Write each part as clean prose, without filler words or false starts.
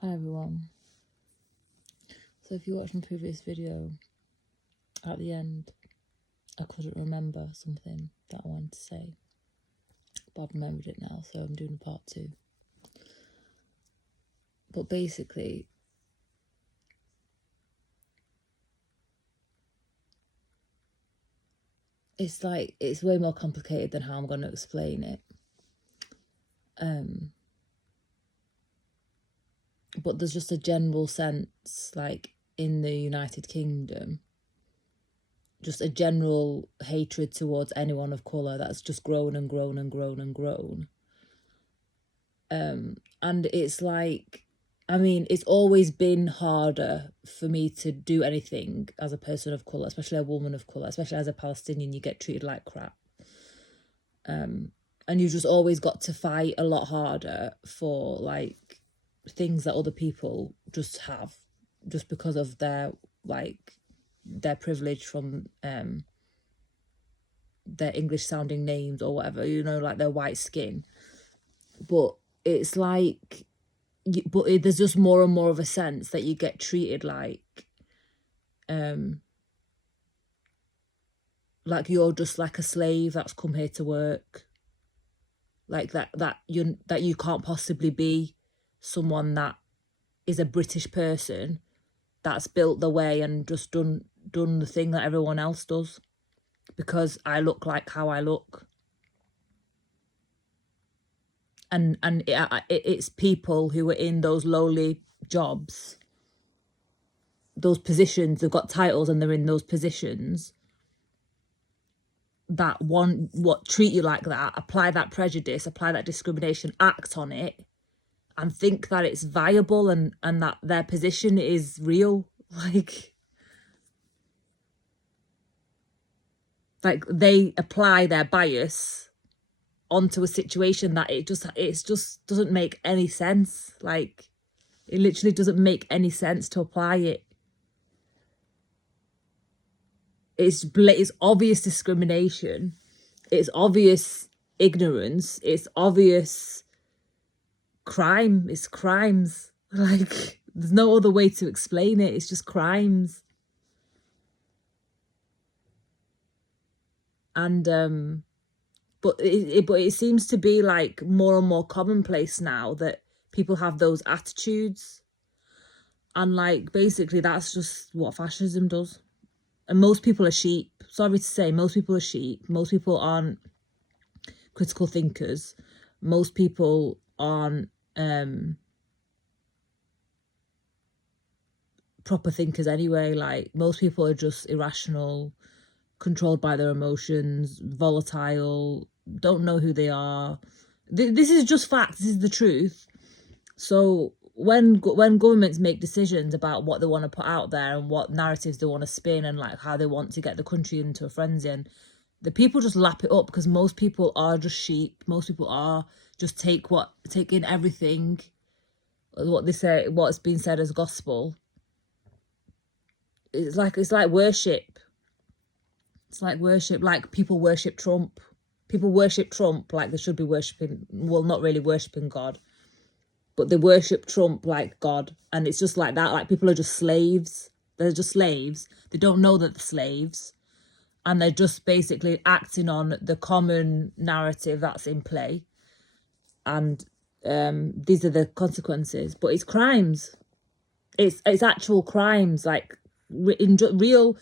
Hi everyone. So if you watched my previous video, at the end I couldn't remember something that I wanted to say, but I've remembered it now, so I'm doing a part 2. But basically, it's way more complicated than how I'm going to explain it. But there's just a general sense, like in the United Kingdom, just a general hatred towards anyone of colour that's just grown and grown and grown and grown. And it's like, I mean, it's always been harder for me to do anything as a person of colour, especially a woman of colour, especially as a Palestinian. You get treated like crap. And you just always got to fight a lot harder for like things that other people just have, just because of their privilege from their English sounding names or whatever, like their white skin. But it's like, there's just more and more of a sense that you get treated like you're just like a slave that's come here to work, like that you can't possibly be someone that is a British person that's built the way and just done the thing that everyone else does because I look like how I look. And it's people who are in those lowly jobs, those positions, they've got titles and they're in those positions, that treat you like that, apply that prejudice, apply that discrimination, act on it, and think that it's viable and that their position is real. Like they apply their bias onto a situation that it just doesn't make any sense. Like, it literally doesn't make any sense to apply it. It's obvious discrimination. It's obvious ignorance. It's obvious crime. It's crimes. Like, there's no other way to explain it. It's just crimes. And but it seems to be like more and more commonplace now that people have those attitudes, and like basically that's just what fascism does. And most people are sheep. Sorry to say, most people are sheep. Most people aren't critical thinkers. Most people aren't proper thinkers anyway. Like, most people are just irrational, controlled by their emotions, volatile, don't know who they are. This is just fact. This is the truth. So when governments make decisions about what they want to put out there and what narratives they want to spin and like how they want to get the country into a frenzy, and the people just lap it up because most people are just sheep. Most people are just take in everything, what they say, what's been said as gospel. It's like worship. It's like worship. Like, people worship Trump. People worship Trump like they should be worshipping, well, not really worshipping God, but they worship Trump like God. And it's just like that. Like, people are just slaves. They're just slaves. They don't know that they're slaves. And they're just basically acting on the common narrative that's in play. And these are the consequences. But it's crimes. It's actual crimes. Like, real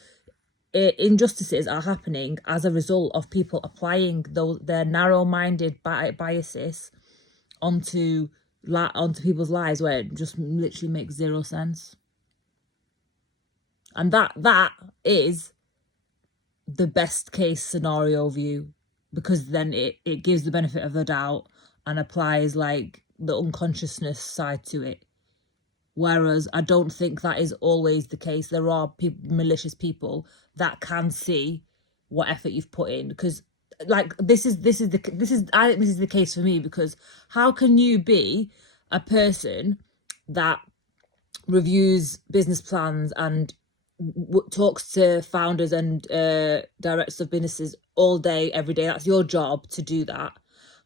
injustices are happening as a result of people applying their narrow-minded biases onto people's lives, where it just literally makes zero sense. And that is the best case scenario view, because then it gives the benefit of the doubt and applies like the unconsciousness side to it. Whereas I don't think that is always the case. There are malicious people that can see what effort you've put in, because like I think this is the case for me, because how can you be a person that reviews business plans and talks to founders and directors of businesses all day, every day? That's your job to do that.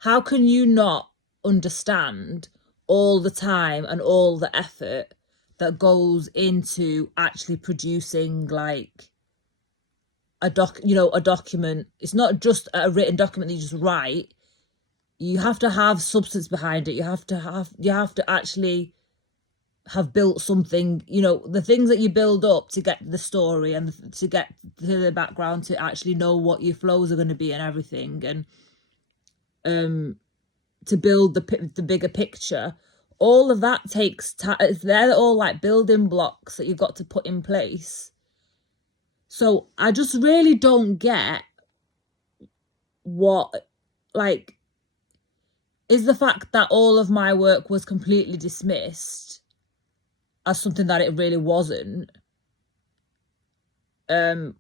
How can you not understand all the time and all the effort that goes into actually producing like a document. It's not just a written document that you just write. You have to have substance behind it. You have to actually have built something, the things that you build up to get the story and to get to the background, to actually know what your flows are going to be and everything, and to build the bigger picture. All of that takes time. They're all like building blocks that you've got to put in place. So I just really don't get what, like, is the fact that all of my work was completely dismissed as something that it really wasn't. Like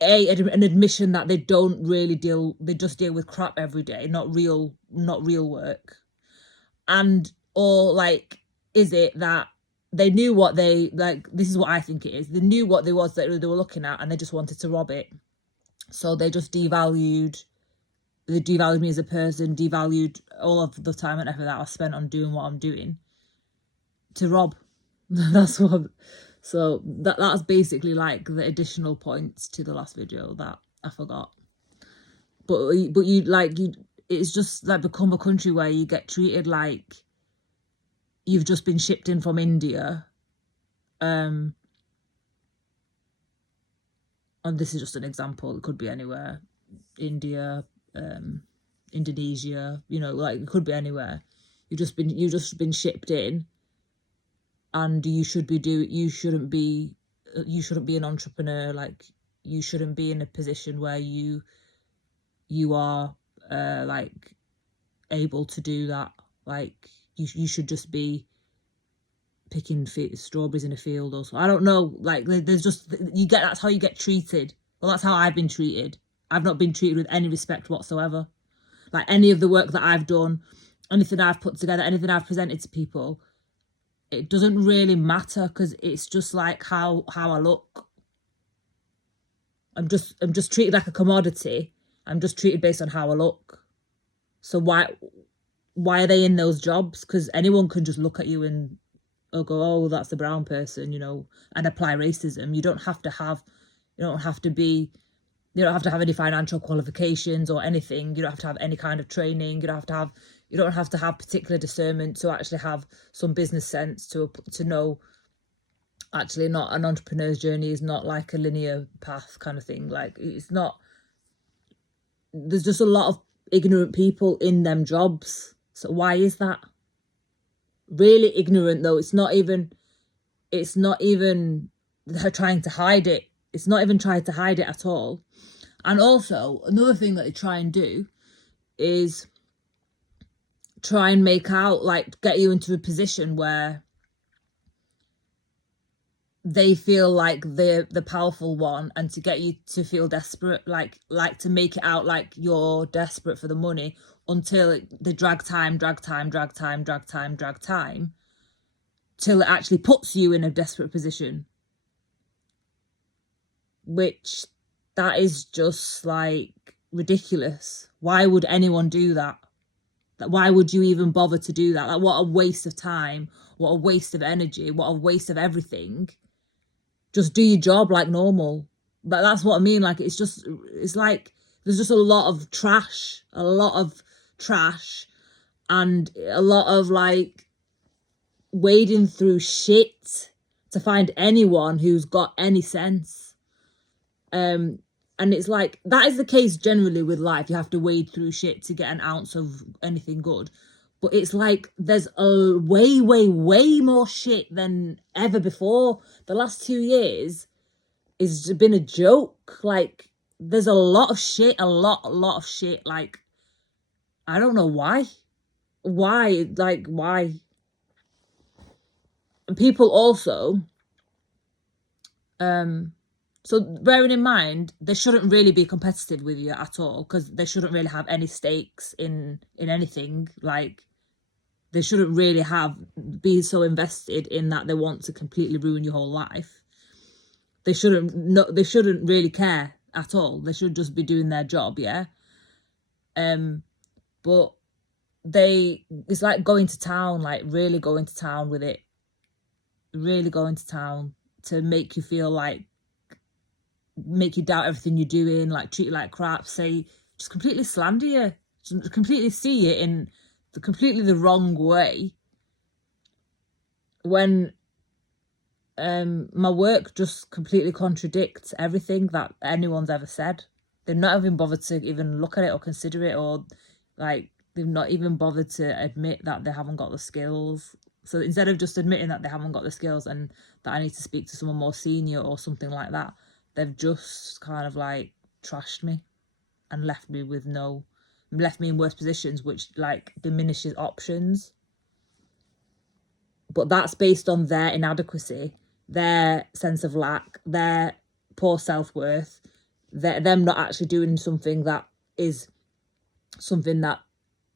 an admission that they don't really they just deal with crap every day, not real work. And, or like, is it that they knew what they, like, this is what I think it is, they knew what there was that they were looking at and they just wanted to rob it. So they just devalued me as a person, devalued all of the time and effort that I spent on doing what I'm doing to rob. That's what. So that's basically like the additional points to the last video that I forgot. But it's just like become a country where you get treated like you've just been shipped in from India. And this is just an example. It could be anywhere. India, Indonesia, like it could be anywhere. You've just been shipped in, and you shouldn't be an entrepreneur. Like, you shouldn't be in a position where you are like able to do that. Like, you should just be picking strawberries in a field or so. I don't know. Like, there's just, that's how you get treated. Well, that's how I've been treated. I've not been treated with any respect whatsoever. Like, any of the work that I've done, anything I've put together, anything I've presented to people, it doesn't really matter, because it's just like how I look. I'm just treated like a commodity. I'm just treated based on how I look. So why are they in those jobs? Because anyone can just look at you and go, oh, that's the brown person, and apply racism. You don't have to have any financial qualifications or anything. You don't have to have any kind of training. You don't have to have particular discernment to actually have some business sense to know, actually, not an entrepreneur's journey is not like a linear path kind of thing. Like, it's not. There's just a lot of ignorant people in them jobs. So why is that? Really ignorant, though. It's not even they're trying to hide it. It's not even trying to hide it at all. And also, another thing that they try and do is try and make out, like, get you into a position where they feel like they're the powerful one, and to get you to feel desperate, like to make it out like you're desperate for the money, until they drag time, till it actually puts you in a desperate position. Which, that is just like ridiculous. Why would anyone do that? Why would you even bother to do that? Like, what a waste of time, what a waste of energy, what a waste of everything. Just do your job like normal. But that's what I mean. Like, it's like there's just a lot of trash, and a lot of like wading through shit to find anyone who's got any sense. And it's like, that is the case generally with life. You have to wade through shit to get an ounce of anything good. But it's like there's a way more shit than ever before. The last 2 years has been a joke. Like, there's a lot of shit, a lot of shit. Like, I don't know why. Why? And people also, so bearing in mind, they shouldn't really be competitive with you at all, because they shouldn't really have any stakes in anything. Like, they shouldn't really be so invested in that they want to completely ruin your whole life. They shouldn't really care at all. They should just be doing their job, yeah. But it's like going to town, like really going to town with it, really going to town to make you feel like, make you doubt everything you're doing, like treat you like crap, just completely slander you, just completely see it in completely the wrong way. When my work just completely contradicts everything that anyone's ever said. They've not even bothered to even look at it or consider it, or like they've not even bothered to admit that they haven't got the skills. So instead of just admitting that they haven't got the skills and that I need to speak to someone more senior or something like that, they've just kind of like trashed me and left me in worse positions, which like diminishes options. But that's based on their inadequacy, their sense of lack, their poor self-worth, them not actually doing something that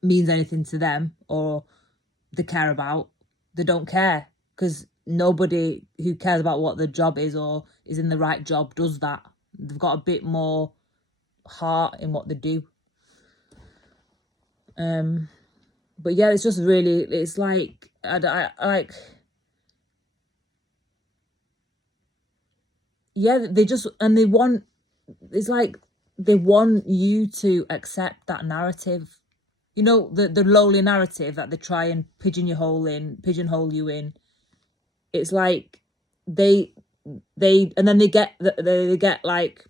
means anything to them or they care about. They don't care, because nobody who cares about what the job is or is in the right job does that. They've got a bit more heart in what they do. But yeah, it's just really, it's like, I like, yeah, it's like they want you to accept that narrative, you know, the lowly narrative that they try and pigeonhole you in. It's like and then they get like,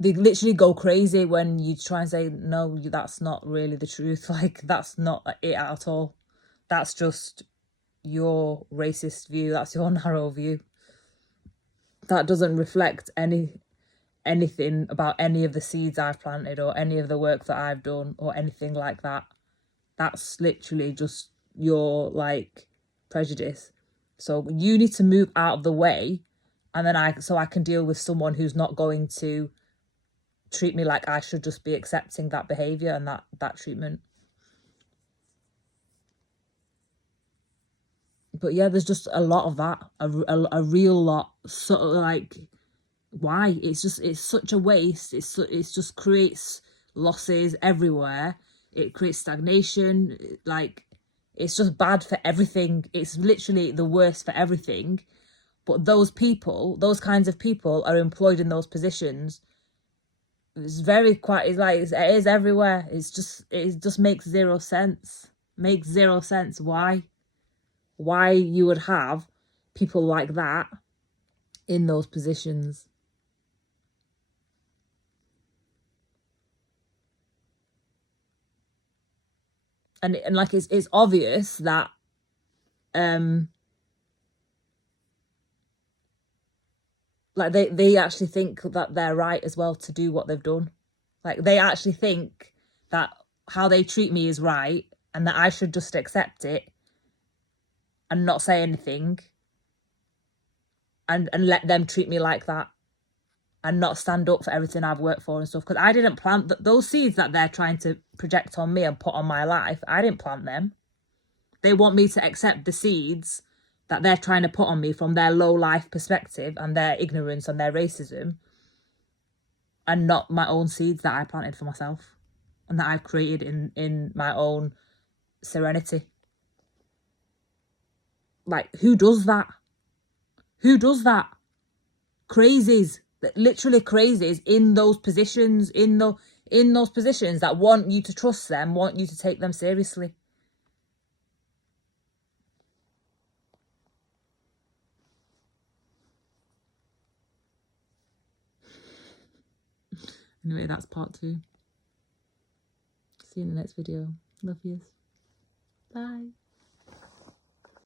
they literally go crazy when you try and say, no, that's not really the truth. Like, that's not it at all. That's just your racist view. That's your narrow view. That doesn't reflect anything about any of the seeds I've planted or any of the work that I've done or anything like that. That's literally just your like prejudice. So you need to move out of the way, and then I can deal with someone who's not going to treat me like I should just be accepting that behavior and that treatment. But yeah, there's just a lot of that, a real lot. Sort of like, why? It's such a waste. It's just creates losses everywhere. It creates stagnation. Like, it's just bad for everything. It's literally the worst for everything. But those kinds of people are employed in those positions. It's it is everywhere. It just makes zero sense. Makes zero sense. Why you would have people like that in those positions. And like, it's obvious that like they actually think that they're right as well to do what they've done. Like, they actually think that how they treat me is right and that I should just accept it and not say anything and let them treat me like that and not stand up for everything I've worked for and stuff. Because I didn't plant those seeds that they're trying to project on me and put on my life. I didn't plant them. They want me to accept the seeds that they're trying to put on me from their low life perspective and their ignorance and their racism, and not my own seeds that I planted for myself and that I've created in my own serenity. Like, who does that? Who does that? Crazies, literally crazies in those positions, in those positions that want you to trust them, want you to take them seriously. Anyway, that's part 2. See you in the next video. Love yous. Bye.